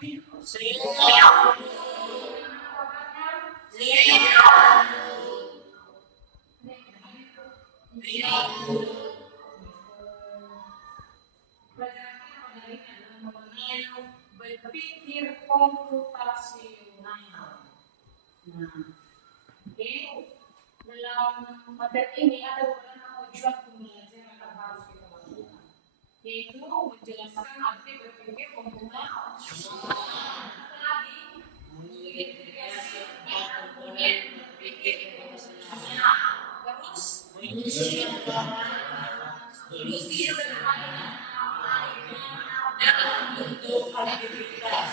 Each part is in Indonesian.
berpikir komputasional. Oke, dalam materi ini ada beberapa tujuan pembelajaran yang harus kita lakukan, yaitu menjelaskan arti berpikir komputasional, lagi mengidentifikasi komponen berpikir komputasional, terus solusi sederhana dalam bentuk aktivitas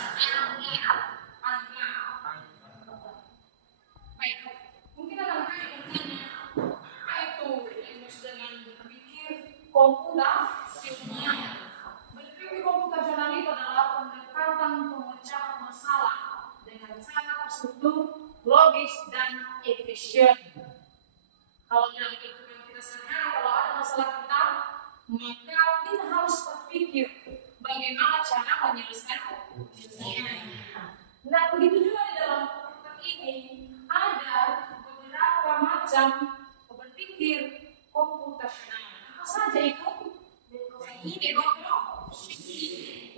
angka. Baik, mungkin anak-anak bertanya, apa itu yang disebut dengan berpikir komputasional? Berpikir komputasional itu adalah pendekatan pemecahan masalah dengan cara terstruktur, logis, dan efisien. Kalau dalam kehidupan kita sehari-hari, kalau ada masalah kita, maka kita harus berpikir bagaimana cara menyelesaikannya. Nah, begitu juga di dalam komputer ini ada beberapa macam berpikir komputasional. Apa saja itu? Ini kelompok.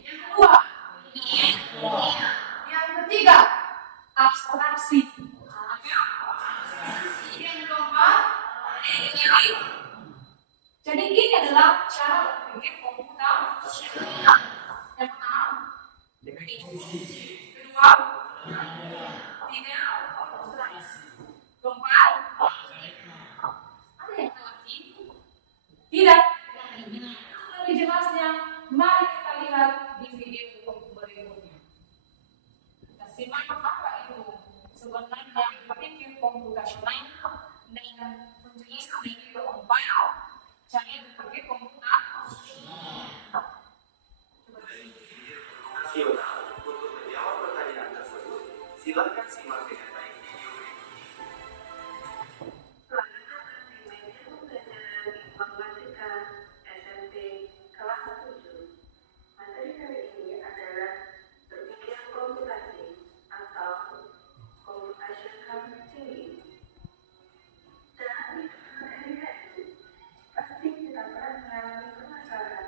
Yang kedua, yang ketiga, abstraksi. Yang keempat, jadi ini adalah cara berpikir komputasional. Yang pertama, kedua, tiga, keempat, ada yang lagi? Tidak. Lebih jelasnya, mari kita lihat di video berikutnya. Kita simak apa itu sebenarnya berpikir komputasional dan penjelasan dari keempat cara berpikir komputasional. Untuk menjawab pertanyaan tersebut, silakan simak dengan baik video ini. Informatika SMP kelas 7. Materi kali ini adalah berpikir komputasi atau computational thinking. Dalam hidup sehari-hari, pasti kita pernah mengalami permasalahan.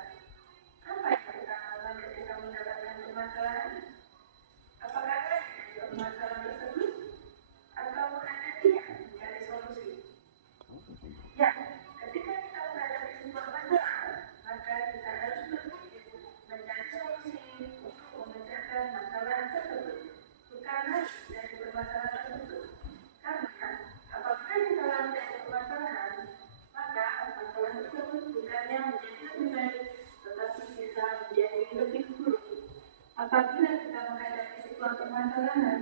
Apa yang kita lakukan ketika mendapatkan permasalahan? Apakah ada permasalahan tersebut? Atau hanya tidak mencari solusi? Ya, ketika kita menghadapi sebuah masalah, maka kita harus berpikir mencari solusi untuk memecahkan masalah tersebut, bukanlah dari permasalahan tersebut. Karena apabila kita mencari permasalahan, maka masalah tersebut bukannya menjadi lebih baik, tetapi bisa menjadi lebih buruk. Apabila kita menghadapi sebuah permasalahan,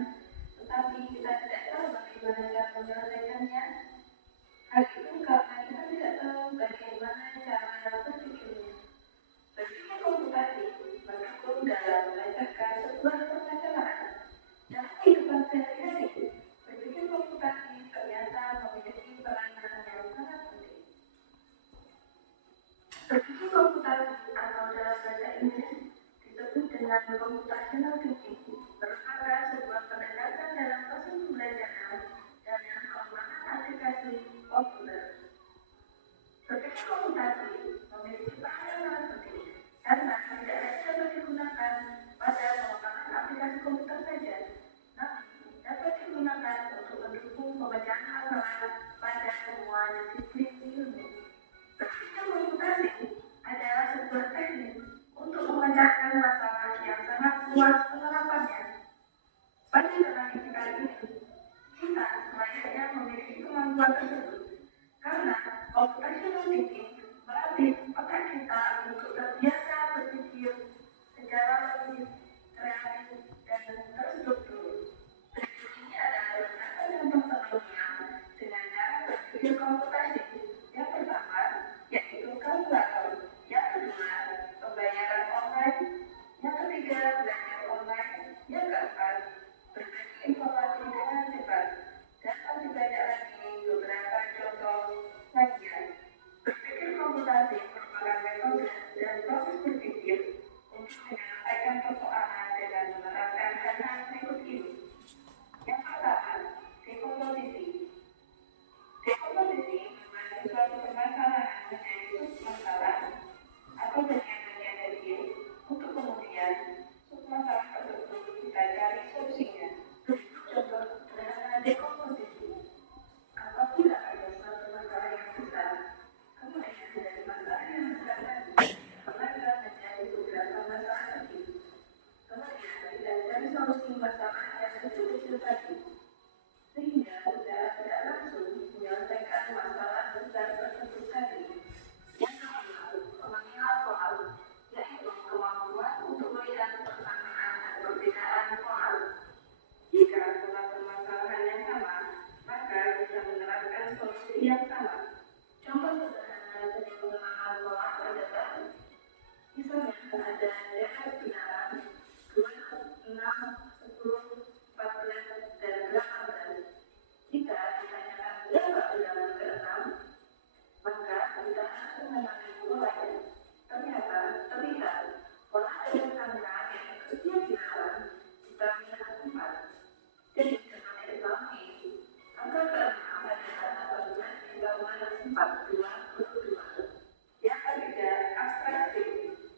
tetapi kita tidak tahu bagaimana cara menyelesaikannya, hal itu karena kita tidak tahu bagaimana cara berpikirnya. Berpikir komputasi mendukung dalam memecahkan sebuah permasalahan. Dalam kehidupan sehari-hari, berpikir komputasi ternyata memiliki peranan yang sangat penting. Berpikir komputasi atau dalam bahasa Inggris disebut dengan computational thinking merupakan sebuah pendekatan dalam proses pembelajaran dan pengembangan aplikasi komputer. Berpikir komputasi memiliki peran yang sangat penting karena tidak hanya dapat digunakan pada pengembangan aplikasi komputer saja, namun dapat digunakan untuk mendukung pemecahan masalah pada semua disiplin ilmu. Berpikir komputasi adalah sebuah teknik untuk memecahkan masalah yang sangat luas penerapannya. Pada dalam kali ini, kita selayaknya memiliki kemampuan tersebut karena computational thinking melatih otak kita untuk terbiasa berpikir secara logis, kreatif, dan terstruktur. Berikut ini adalah beberapa contoh sebelumnya dengan cara berpikir komputasi. Yang pertama, yaitu kalkulator. Yang kedua, pembayaran online. Yang ketiga, belajar online. masalah tersebut kita cari solusinya. Contoh sederhana dekomposisi. Apabila ada suatu masalah yang besar, kemudian dari masalah yang besar tadi berangkat menjadi beberapa masalah kecil. Kemudian kita cari solusi masalah yang kecil-kecil tadi, sehingga kita tidak langsung menyelesaikan masalah besar tersebut tadi. Yang kedua, pemanggilan soal, yaitu kemampuan untuk melihat persamaan dan perbedaan soal. Jika pola permasalahan yang sama, maka bisa menerapkan solusi yang sama. Contoh sederhana dari pengenalan pola adalah misalnya ada data bilangan 2, 6, 10, 14, dan 18. Jika ditanyakan berapa bilangan ke-6, maka kita harus mengenali polanya. Ternyata terlihat pola dari angka yang setiap bilangan kita melihat 4. Jadi dengan diketahui angka ke-6 adalah 18 ditambah 4, 22. Yang ketiga, abstraksi,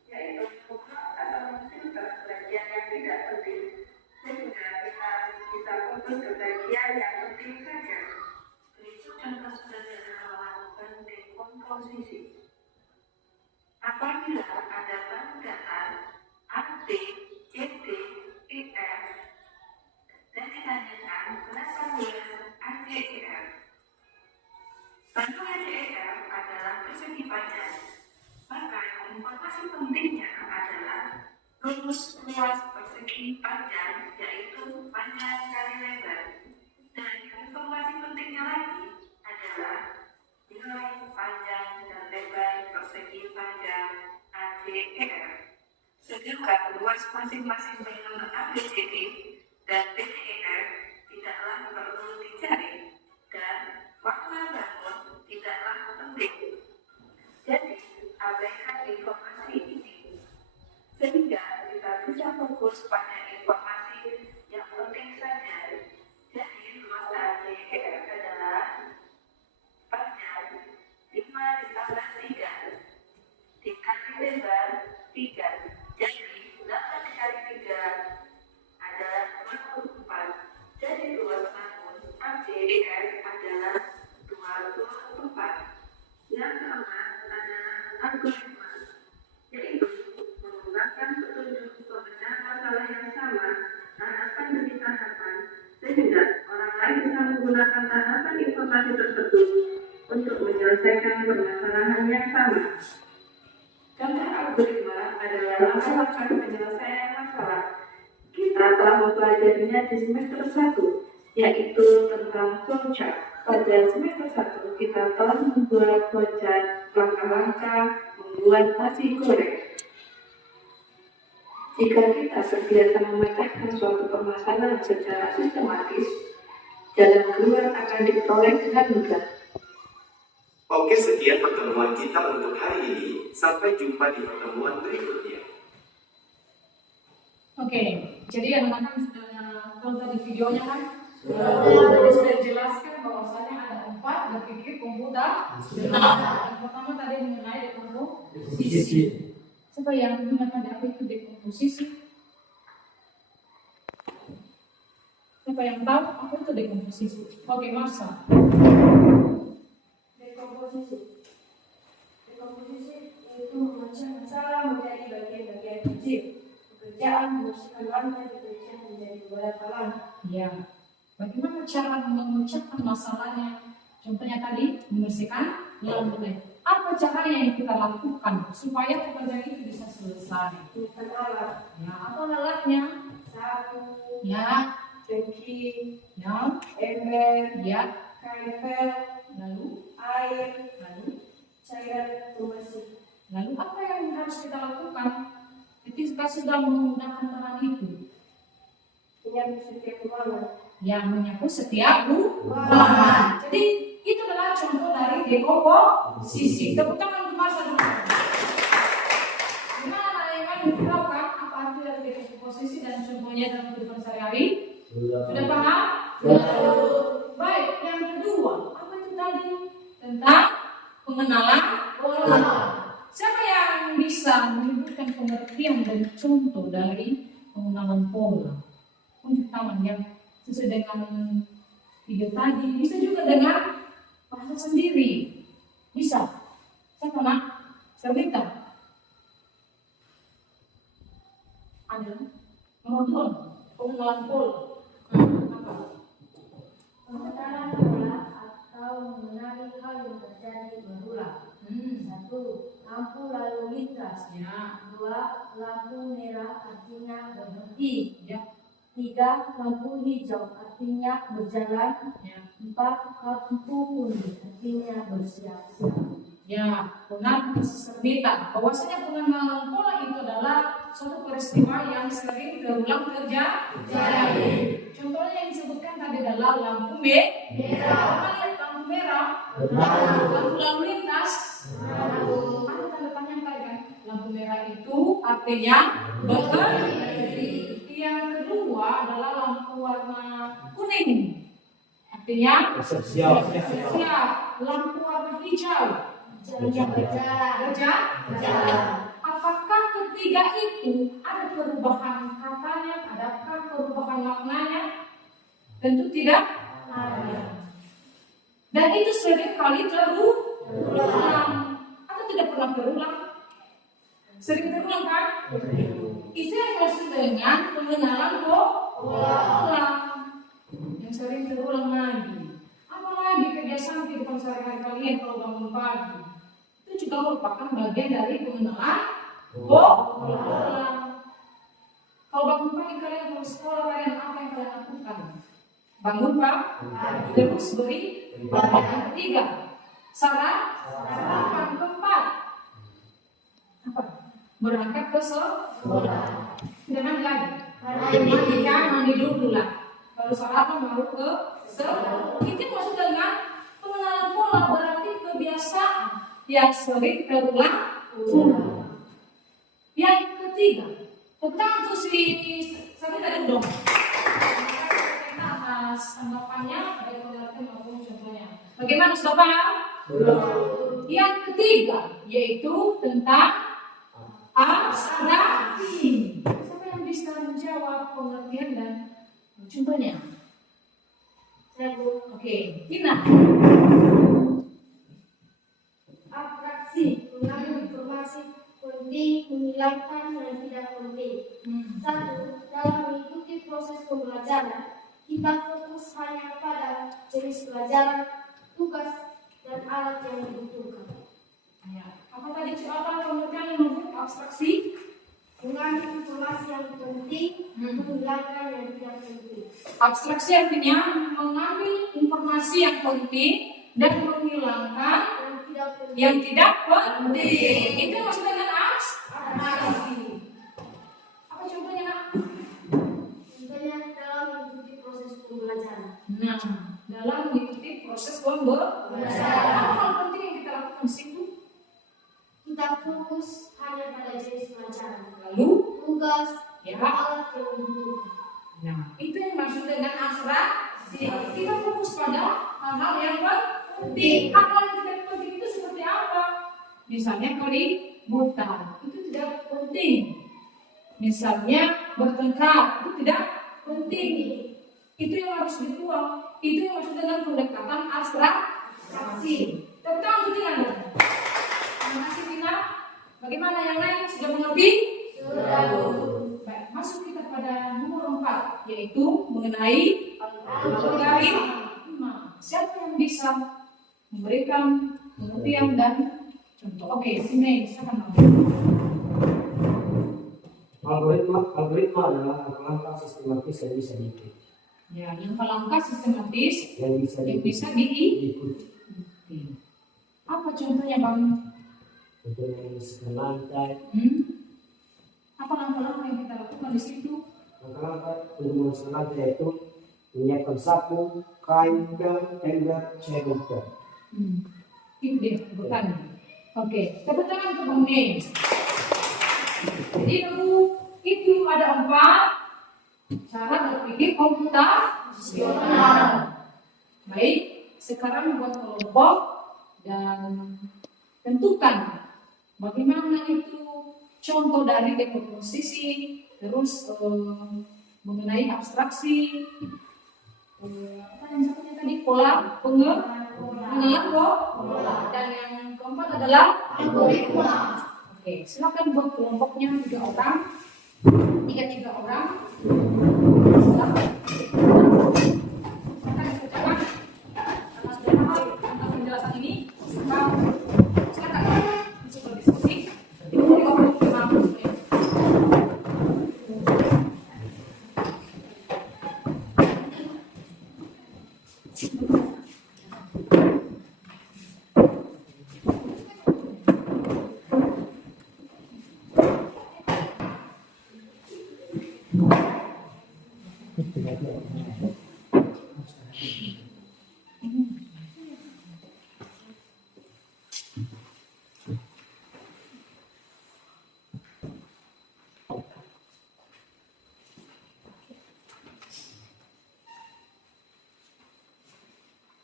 yaitu membuat atau memfilter bagian yang tidak penting, sehingga kita bisa fokus ke bagian yang penting saja. Berikut contoh sederhana melakukan dekomposisi. Apabila ada bahan datar A, B, C, D, E, F, dan ditanyakan kenapa tulis ACEF. Bantu ACEF adalah persegi panjang, maka informasi pentingnya adalah rumus luas persegi panjang, yaitu panjang kali lebar. Dan informasi pentingnya lagi adalah nilai panjang dan lebar persegi panjang ACEF. Sedangkan luas masing-masing bilangan ABCD dan BDEF tidaklah perlu dicari, dan formula bangun tidaklah penting. Jadi, abaikan informasi ini, sehingga kita bisa fokus pada informasi yang penting saja. Jadi, luas ACEF adalah panjang 5 ditambah 3 dikali lebar 3. Jadi, 8 dikali 3 adalah 24. Jadi luas bangun ACEF adalah 24. Yang keempat adalah algoritma, yaitu mengembangkan petunjuk pemecah masalah yang sama tahapan demi tahapan, sehingga orang lain bisa menggunakan tahapan informasi tersebut untuk menyelesaikan permasalahan yang sama. Contoh algoritma adalah langkah-langkah penyelesaian masalah. Kita telah mempelajarinya di semester 1, yaitu tentang flowchart. Pada semester 1, kita telah membuat flowchart langkah-langkah membuat nasi goreng. Jika kita terbiasa memecahkan suatu permasalahan secara sistematis, jalan keluar akan diperoleh dengan mudah. Oke, sekian pertemuan kita untuk hari ini. Sampai jumpa di pertemuan berikutnya. Oke, jadi anak-anak sudah tahu tadi videonya kan? Tadi sudah dijelaskan bahwasanya ada 4 berpikir komputer. Yang pertama tadi mengenai dekomposisi. Siapa yang menggunakan apa itu dekomposisi? Siapa yang tahu apa itu dekomposisi? Oke, Masa. Dekomposisi itu memecah masalah menjadi bagian-bagian kecil. Pekerjaan membersihkan lantai dikerjakan menjadi beberapa langkah. Ya, bagaimana cara memecahkan masalahnya? Contohnya tadi membersihkan lantai. Apa caranya yang kita lakukan supaya pekerjaan itu bisa selesai? Bukan alat, Ya, apa alatnya? sapu, Ya, tangki, ya, ember, ya. karpet, Lalu, air, lalu, cairan pembersih. lalu apa yang harus kita lakukan ketika sudah menggunakan bahan itu? Menyapu setiap ruangan. Yang menyapu setiap ruangan. Jadi itu adalah contoh dari dekomposisi. Tepuk tangan untuk Masa dulu. Gimana yang dilakukan? Apa arti dari dekomposisi dan contohnya dalam kehidupan sehari-hari? Sudah paham? Baik, yang kedua, apa itu tadi? Tentang pengenalan pola. Siapa yang bisa menyebutkan pengertian dan contoh dari pengenalan pengalaman yang sesuai dengan video tadi, bisa juga dengan bahasa sendiri. Bisa. Siapa nak? Servita. Ada. Nomor 2. Pengenalan pol. Apa? Pengenalan pola atau mengenali hal yang terjadi berulang. 1. Lampu lalu lintas. Ya. 2. Lampu merah artinya berhenti. Ya. 3. Lampu hijau artinya berjalan. Ya. 4. Lampu kuning artinya bersiap-siap. Ya, benar Servita. Bahwasanya pengenalan pola itu adalah suatu peristiwa yang sering berulang terjadi. Contohnya yang disebutkan tadi adalah lampu merah. Lampu merah. Lampu lalu lintas. Ada tanda tanya kan? Lampu merah itu artinya berhenti. Yang kedua adalah lampu warna kuning. Artinya siap. Lampu warna hijau. Berjalan. Apakah ketiga itu ada perubahan katanya? Adakah perubahan maknanya? Tentu tidak ada. Dan itu sering kali terulang. Atau tidak pernah terulang? Sering terulang kan? Itu yang maksud dengan pengenalan pola yang sering terulang lagi. Apalagi kebiasaan kehidupan sehari-hari kalian kalau bangun pagi, itu juga merupakan bagian dari pengenalan pola. Kalau bangun pagi kalian kalau sekolah, kalian apa yang kalian lakukan? Bangun pagi, terus beri yang ketiga, sarapan. Keempat, apa? Berangkat ke sekolah. Tidak mandi lagi. Mandi dulu lah. Kalau sarapan baru ke sekolah. Itu maksud dengan pengenalan pola, berarti kebiasaan yang sering terulang. Yang ketiga, tentang itu saya tadi dong. Kita atas anggapannya ada pengertian maupun contohnya. Bagaimana sudah paham? Yang ketiga yaitu tentang abstraksi. Siapa yang bisa menjawab pengertian dan contohnya? Oke, Tina. Abstraksi mengambil informasi penting, menghilangkan yang tidak penting. 1. Dalam mengikuti proses pembelajaran, kita fokus hanya pada jenis pelajaran, tugas, dan alat yang dibutuhkan. Apa tadi pengertian yang menurut abstraksi? Mengambil informasi yang penting, menghilangkan yang tidak penting. Abstraksi artinya mengambil informasi yang penting dan menghilangkan yang tidak penting. Itu maksudnya dengan abstraksi. Apa contohnya, Nak? Contohnya dalam mengikuti proses pembelajaran. Nah, dalam mengikuti proses pembelajaran, apa hal penting yang kita lakukan di situ? Kita fokus hanya pada jenis pelajaran, Lalu, tugas, ya. alat yang dibutuhkan. Nah, itu yang maksud dengan abstraksi. Kita fokus pada hal-hal yang penting. Hal yang tidak penting itu seperti apa? Misalnya keributan, itu tidak penting. Misalnya bertengkar, itu tidak penting. Itu yang harus dibuang. Itu yang maksud dengan pendekatan abstraksi. Tepuk tangan untuk Tina. Terima kasih Tina. Bagaimana yang lain? Sudah mengerti? Sudah. Baik, masuk kita pada nomor 4, yaitu mengenai algoritma. Siapa yang bisa memberikan pengertian dan contoh? Oke, sini silakan. Algoritma adalah langkah sistematis yang bisa diikuti. Ya, langkah sistematis Yang bisa diikuti. Apa contohnya, Bang? Contohnya menyisihkan lantai. Apa langkah-langkah yang kita lakukan di situ? Langkah-langkah untuk menyisihkan lantai itu menyiapkan sapu, kain, ember, cairan. Itu dia, bukan. Oke, tepuk tangan ke Bang Ne. Jadi itu ada 4 cara berpikir komputasional. Baik, sekarang buat kelompok dan tentukan bagaimana itu contoh dari dekomposisi, terus mengenai abstraksi, apa yang satunya tadi, pola pengelompok, dan yang keempat adalah algoritma. Oke, silakan buat kelompoknya 3 orang. 3 orang. Silakan dikerjakan. Karena sudah paham tentang penjelasan ini, maka silakan untuk berdiskusi. Itu dari 25 menit.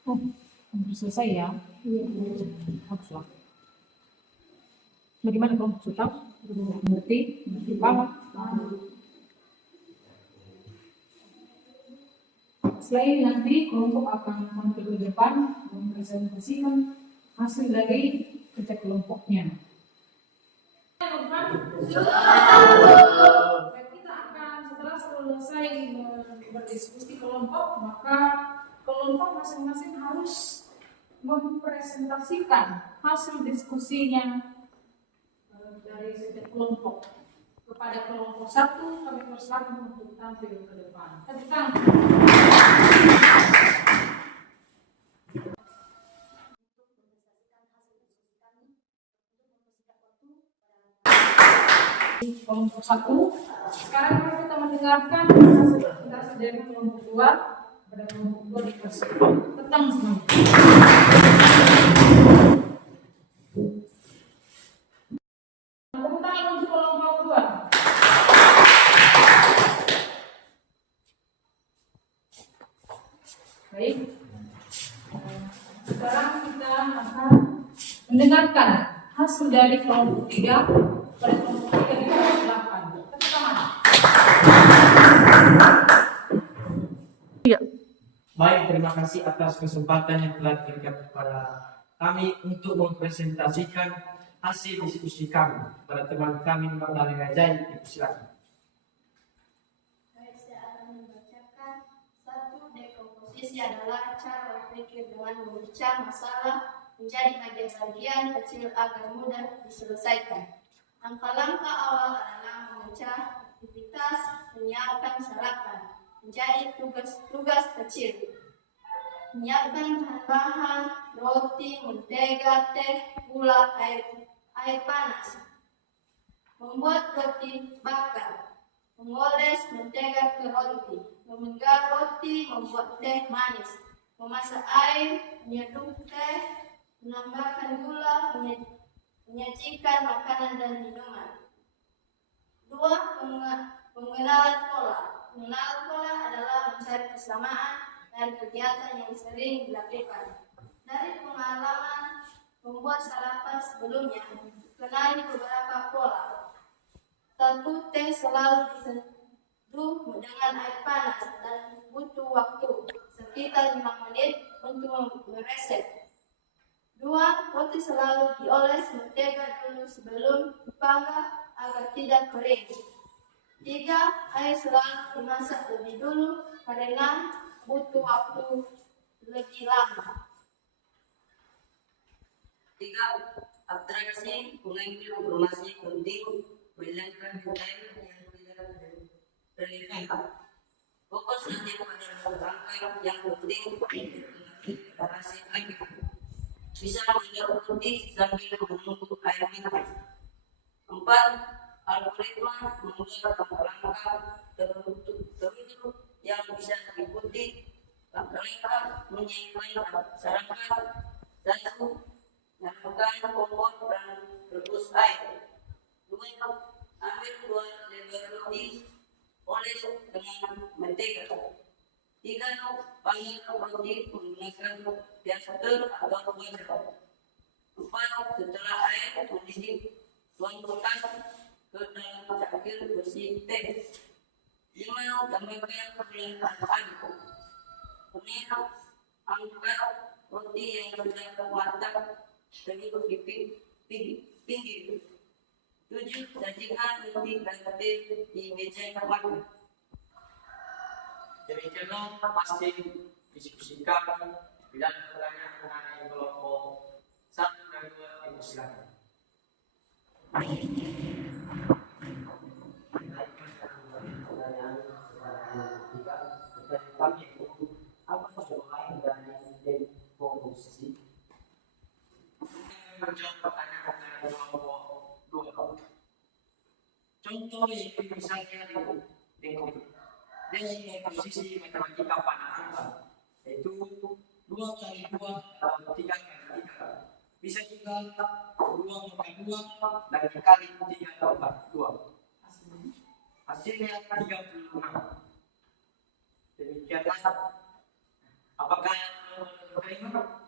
Oh, hampir selesai ya? Baguslah. Bagaimana kelompok sudah? Mengerti? Paham? Setelah ini nanti kelompok akan tampil ke depan mempresentasikan hasil dari kerja kelompoknya. Dan kita akan setelah selesai berdiskusi kelompok, maka kelompok masing-masing harus mempresentasikan hasil diskusinya dari setiap kelompok kepada kelompok 1. Kami persilakan untuk tampil ke depan. Tepuk tangan. Kelompok 1. Sekarang kita mendengarkan hasil presentasi dari kelompok 2. Pada kelompok 2 dipersilakan. Tentang semuanya. Tepuk tangan untuk kelompok 2. Baik. Sekarang kita akan mendengarkan hasil dari kelompok 3. Pada kelompok 3 dipersilakan. Tepuk tangan. Baik, terima kasih atas kesempatan yang telah diberikan kepada kami untuk mempresentasikan hasil diskusi kami pada teman kami Mbak Nali Rajai. Silakan. Saya akan membacakan satu dekomposisi adalah cara berpikir dengan memecah masalah menjadi bagian-bagian kecil agar mudah diselesaikan. Langkah-langkah awal adalah memecah aktivitas menyiapkan sarapan menjadi tugas-tugas kecil. Menyiapkan bahan-bahan, roti, mentega, teh, gula, air panas. Membuat roti bakar. Mengoles mentega ke roti. Memenggal roti, membuat teh manis. Memasak air, menyeduh teh, menambahkan gula, menyajikan makanan dan minuman. 2. Pengenalan pola. Mengenal pola adalah mencari kesamaan dari kegiatan yang sering dilakukan. Dari pengalaman membuat sarapan sebelumnya, kenali beberapa pola. 1. Teh selalu diseduh dengan air panas dan butuh waktu sekitar 5 menit untuk meresep. 2. Roti selalu dioles mentega dulu sebelum dipanggang agar tidak kering. 3. Air selalu dimasak lebih dulu karena butuh waktu lebih lama. 3. Abstraksi mengambil informasi penting menghilangkan detail yang tidak relevan. Fokus nanti pada langkah yang penting berhasil lagi. Bisa menjawab penting sambil menunggu air minum. 4. Algoritma membuat langkah-langkah tertentu yang bisa diikuti. Langkah-langkah menyiapkan sarapan. 1. Nyalakan kompor dan rebus air. 2. Ambil 2 lembar roti, oles dengan mentega. 3. Panggang roti menggunakan piaster atau wajan. 4. Setelah air mendidih, tuangkan ke dalam cangkir bersih teh. 5. Kelima, tambahkan perlengkapan. Kemudian, angkat roti yang sudah matang terlibat di pinggir. 7. Sajikan roti gante di meja makan. Demikianlah pasti diskusi kami bila ada pertanyaan mengenai kelompok 1 dan 2 dipersilakan. Kami apa saja dari komposisi menjawab pertanyaan mengenai kelompok 2. Contoh yaitu misalnya di komposisi matematika panah yaitu 2 kali 2 atau 3 kali 3. Bisa juga 2 tambah 2 dan dikali 3 tambah 2. Hasilnya 36. Demikianlah. Apakah terima?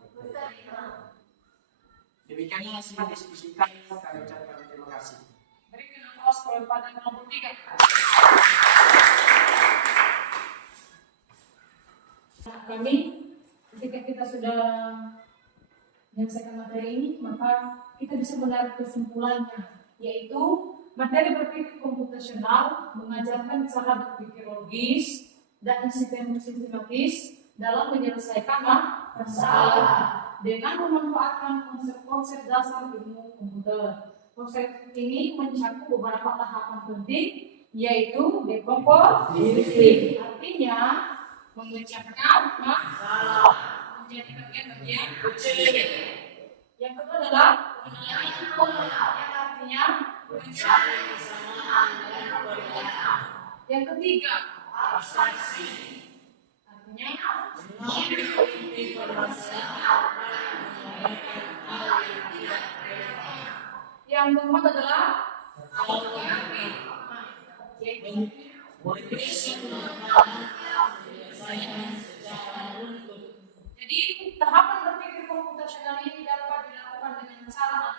Demikianlah hasil diskusi kami. Kami ucapkan terima kasih. Berikan aplaus kepada kelompok 3. Kami ketika kita sudah menyelesaikan materi ini, maka kita bisa menarik kesimpulannya, yaitu materi berpikir komputasional mengajarkan cara berpikir logis dan sistematis dalam menyelesaikan masalah dengan memanfaatkan konsep-konsep dasar ilmu komputer. Konsep ini mencakup beberapa tahapan penting, yaitu dekomposisi, artinya memecahkan masalah menjadi bagian-bagian kecil. Yang kedua adalah penilaian pola, yang artinya mencari kesamaan dan perbedaan. Yang ketiga, abstraksi, artinya mengambil informasi yang tidak relevan. Yang keempat adalah algoritma, yaitu jadi tahapan berpikir komputasional ini dapat dilakukan dengan cara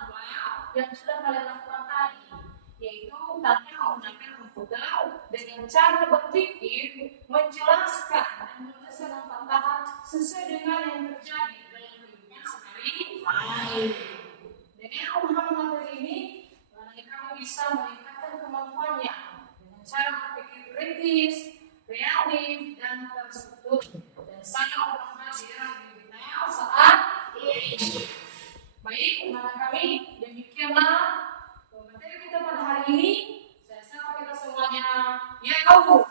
yang sudah kalian lakukan tadi, yaitu tanpa menggunakan komputer dengan cara berpikir menjelaskan dan menyelesaikan tantangan sesuai dengan yang terjadi dalam kehidupan sehari-hari. Dengan pemahaman materi ini, kamu bisa meningkatkan kemampuannya dengan cara berpikir kritis, kreatif, dan terstruktur, dan sangat bermanfaat di era digital saat ini. Baik, teman kami, demikianlah materi kita pada hari ini. Saya sapa kita semuanya. Ya, kau.